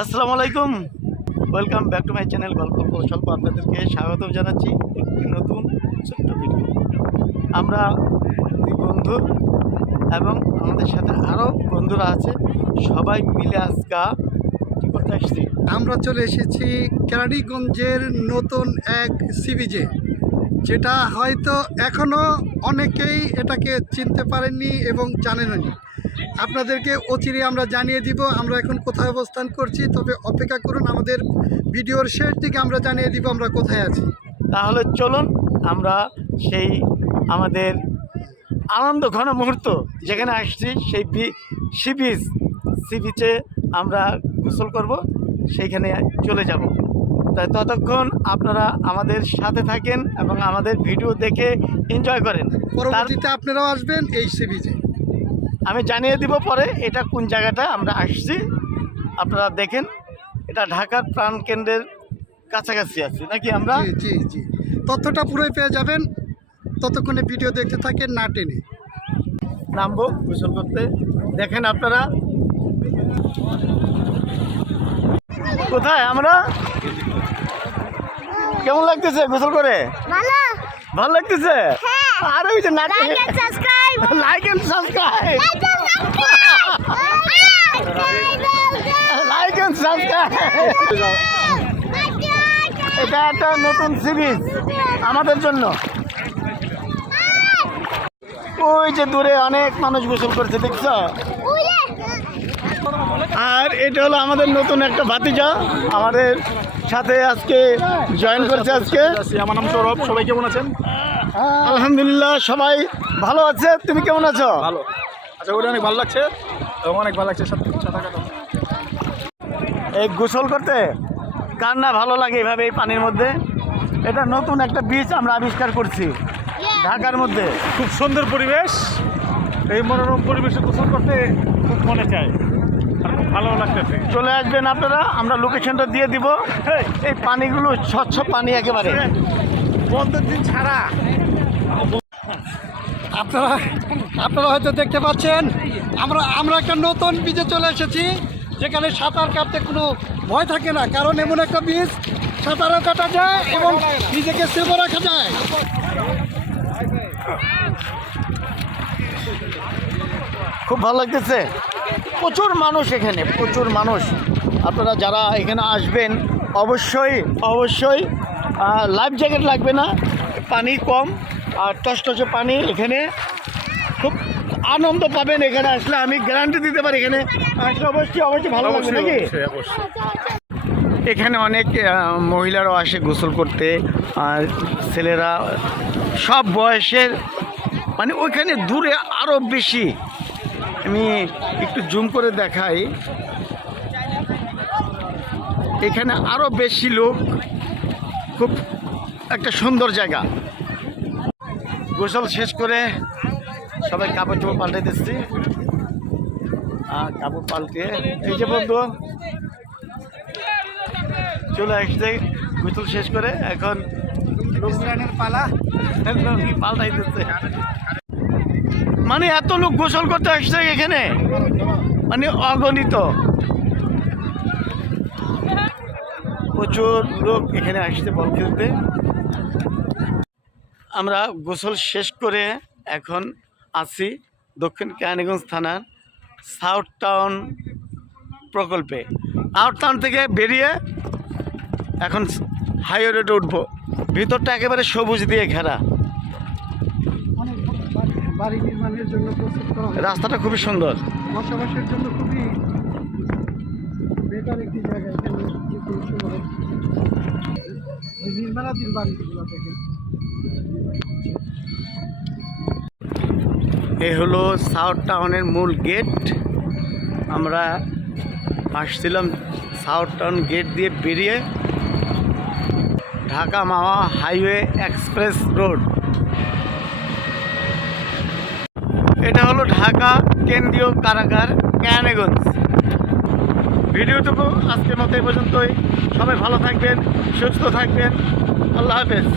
আসসালামু আলাইকুম। Welcome back to my channel গল্প কৌশল্প আপনাদেরকে স্বাগত জানাচ্ছি একটি নতুন ছোট্ট ভিডিও আমরা দুই বন্ধু এবং আমাদের সাথে আরও বন্ধুরা আছে, সবাই মিলে আজকা করতে আমরা চলে এসেছি কেরানীগঞ্জের নতুন এক সিবিজে যেটা হয়তো এখনও অনেকেই এটাকে চিনতে পারেননি এবং জানেননি আপনাদেরকে অচিরে আমরা জানিয়ে দিব আমরা এখন কোথায় অবস্থান করছি তবে অপেক্ষা করুন আমাদের ভিডিওর শেষ দিকে আমরা জানিয়ে দিব আমরা কোথায় আছি। তাহলে চলুন আমরা সেই আমাদের আনন্দ ঘন মুহূর্ত যেখানে আসছি সেই বি সি বিচ সি বিচে আমরা গোসল করব সেইখানে চলে যাব। তাই ততক্ষণ আপনারা আমাদের সাথে থাকেন এবং আমাদের ভিডিও দেখে এনজয় করেন। তার পরবর্তীতে আপনারাও আসবেন এই সিবিজে আমি জানিয়ে দিব পরে এটা কোন জায়গাটা আমরা আসছি। আপনারা দেখেন এটা ঢাকার প্রাণকেন্দ্রের কাছাকাছি আছি নাকি আমরা? জি জি জি। তথ্যটা পুরোই পেয়ে যাবেন। ততক্ষণে ভিডিও দেখতে থাকেন না টেনে। নামবো গোসল করতে। দেখেন আপনারা। কোথায় আমরা? কেমন লাগতেছে গোসল করে? ভালো। ভালো লাগতেছে? হ্যাঁ। আর ওই যে না like and subscribe like and subscribe like and subscribe এটা একটা নতুন সিরিজ আমাদের জন্য। ওই যে দূরে অনেক মানুষ গোসল করছে দেখছ? আর এটা হলো আমাদের নতুন একটা ভাতিজা আমাদের সাথে আজকে জয়েন করছে আজকে। আমার নাম সৌরভ সবাই কেমন আছেন? আলহামদুলিল্লাহ সবাই ভালো আছে? তুমি কেমন আছো? ভালো। আচ্ছা ওটা অনেক ভালো লাগছে। অনেক ভালো লাগছে এই গোসল করতে কার না ভালো লাগে এইভাবে এই পানির মধ্যে? এটা নতুন একটা বীজ আমরা আবিষ্কার করছি। ঢাকার মধ্যে খুব সুন্দর পরিবেশ। এই মনোরম পরিবেশে গোসল করতে খুব মনে চায়। আর খুব ভালো লাগতেছে। চলে আসবেন আপনারা আমরা লোকেশনটা দিয়ে দিব। এই পানিগুলো স্বচ্ছ পানি একেবারে। বন্ধের দিন ছাড়া। আপনারা আপনারা হয়তো দেখতে পাচ্ছেন আমরা আমরা একটা নতুন বীজে চলে এসেছি যেখানে সাঁতার কাটতে কোনো ভয় থাকে না। কারণ এমন একটা বীজ সাঁতারও কাটা যায় এবং নিজেকে সেভও রাখা যায়। খুব ভালো লাগতেছে। প্রচুর মানুষ এখানে প্রচুর মানুষ। আপনারা যারা এখানে আসবেন অবশ্যই অবশ্যই লাইফ জ্যাকেট লাগবে না পানি কম আর টসটসে পানি এখানে খুব আনন্দ পাবেন এখানে আসলে আমি গ্যারান্টি দিতে পারি এখানে আসলে অবশ্যই অবশ্যই ভালো লাগবে নাকি? এখানে অনেক মহিলারাও আসে গোসল করতে আর ছেলেরা সব বয়সের মানে ওইখানে দূরে আরও বেশি। আমি একটু জুম করে দেখাই। এখানে আরও বেশি লোক। খুব একটা সুন্দর জায়গা। গোসল শেষ করে সবাই কাপড় চোপড় পাল্টে দিচ্ছি। আর কাপড় পাল্টে এই যে বন্ধু চলে আসছে গোসল শেষ করে। এখন পালা। পাল্টাই দিচ্ছে। মানে এত লোক গোসল করতে আসছে এখানে? মানে অগণিত। প্রচুর লোক এখানে আসছে বল খেলতে। আমরা গোসল শেষ করে এখন আছি দক্ষিণ কেরানীগঞ্জ থানার সাউথ টাউন প্রকল্পে। আউট টাউন থেকে বেরিয়ে এখন হাইওয়ে রোডে উঠবো। ভিতরটা একেবারে সবুজ দিয়ে ঘেরা। বাড়ি- নির্মাণের জন্য প্রস্তুত করা রাস্তাটা খুবই সুন্দর। বসবাসের জন্য খুবই বেটার একটি জায়গা এখানে নির্মাণাধীন বাড়িগুলো থেকে এ হলো সাউথ টাউনের মূল গেট। আমরা আসছিলাম সাউথ টাউন গেট দিয়ে বেরিয়ে Dhaka Mawa highway express road. এটা হলো ঢাকা কেন্দ্রীয় কারাগার, কেরানীগঞ্জ। ভিডিওটুকু আজকের মতো এই পর্যন্তই। সবাই ভালো থাকবেন, সুস্থ থাকবেন। আল্লাহ হাফেজ।